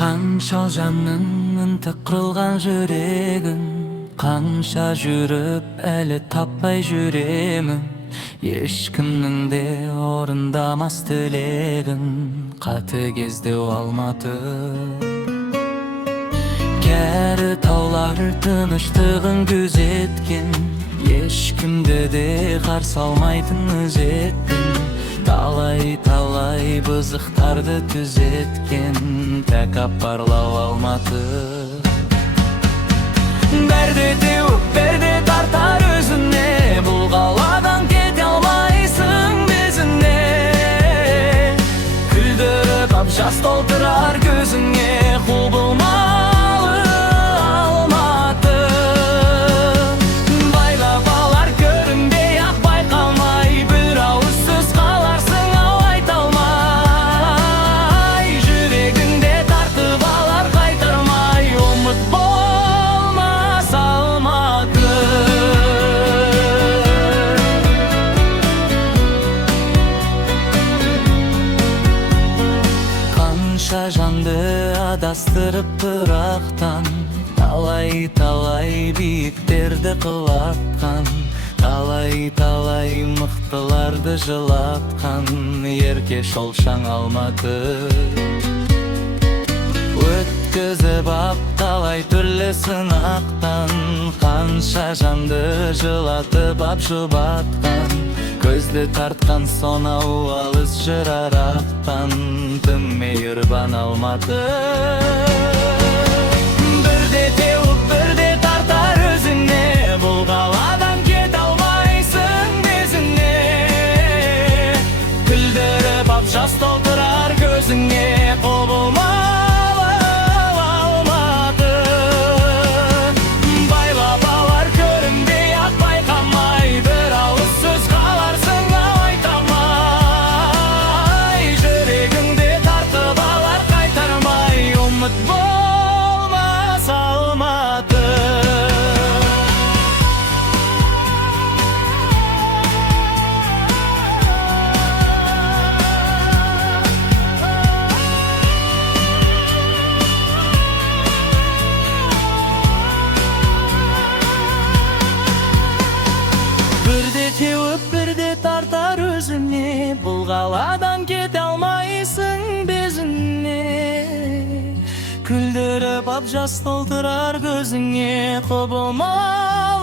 Kança canın ынтык кырылган жүрегин, канча жүрүп эле таппай жүремин. Эчкимдин де орундамас тилегин, катыгездеп алматы. Кәрі таулар тыныштығын күзеткен, ешкімді де қарсы алмайтын өзеттің. Талай бызықтарды түзеткен, тәкаппарлау алматы. Бәрде теуіп, бәрде тартар өзіне, бұл қаладан кете алмайсың безіне. Күлдіріп ап жас толтырар көзіңе, құбылмалы алматы. Байлап алар көрінбей ақ байқалмай, бір ауыз сөз қаларсың ау айта алмай. Жүрегіңде тартып алар қайтармай, ұмыт болмас алматы. Қанша жанды адастырып тұрақтан, талай биіктерді құлатқан, талай мықтыларды жылатқан, ерке шолшаң алматы. Өткізіп ап талай түрлі сынақтан, қанша жанды жылатып ап жұбатқан, көзді тартқан сонау алыс жырарақтан, тым мейірбан алматы. Бірде теуіп, бірде тартар өзіне, бұл қаладан кете алмайсың безіне. Күлдіріп ап жас толтырар көзіңе, құбылмалы алматы. Байлап алар көрінбей ақ байқамай, бір ауыз сөз қаларсың ау айта алмай. Жүрегіңде тартып алар қайтармай, ұмыт болмас алматы. Бірде теуіп, бірде тартар өзіне, бұл қаладан кете алмайсың безіне. Күлдіріп ап жас толтырар көзіңе, құбылмалы